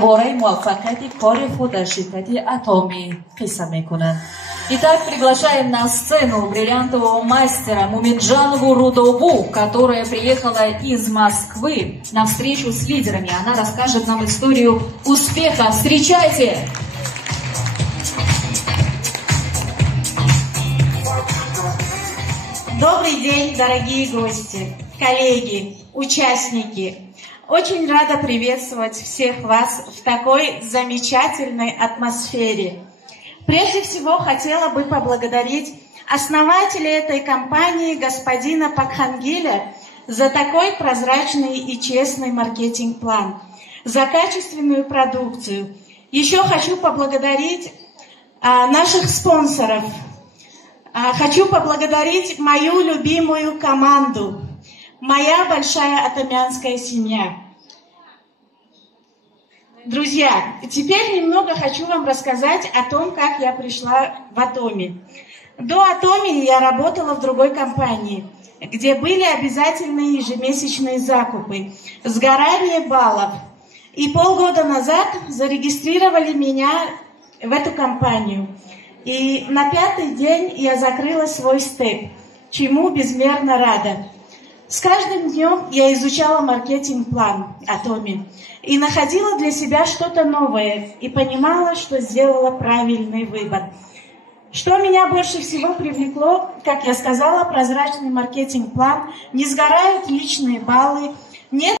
باره موفقیت کار خود در شرکت اتمی قصه میکنند. Итак, приглашаем на сцену бриллиантового мастера Муминджанову Рудову, которая приехала из Москвы на встречу с лидерами. Она расскажет нам историю успеха. Встречайте! Добрый день, дорогие гости, коллеги, участники. Очень рада приветствовать всех вас в такой замечательной атмосфере. Прежде всего, хотела бы поблагодарить основателя этой компании, господина Пакхангиля, за такой прозрачный и честный маркетинг-план, за качественную продукцию. Еще хочу поблагодарить наших спонсоров. Хочу поблагодарить мою любимую команду, моя большая атомянская семья. Друзья, теперь немного хочу вам рассказать о том, как я пришла в Атоми. До Атоми я работала в другой компании, где были обязательные ежемесячные закупы, сгорание баллов. И полгода назад зарегистрировали меня в эту компанию. И на 5-й день я закрыла свой стек, чему безмерно рада. С каждым днем я изучала маркетинг-план Атоми и находила для себя что-то новое и понимала, что сделала правильный выбор. Что меня больше всего привлекло, как я сказала, прозрачный маркетинг-план, не сгорают личные баллы, нет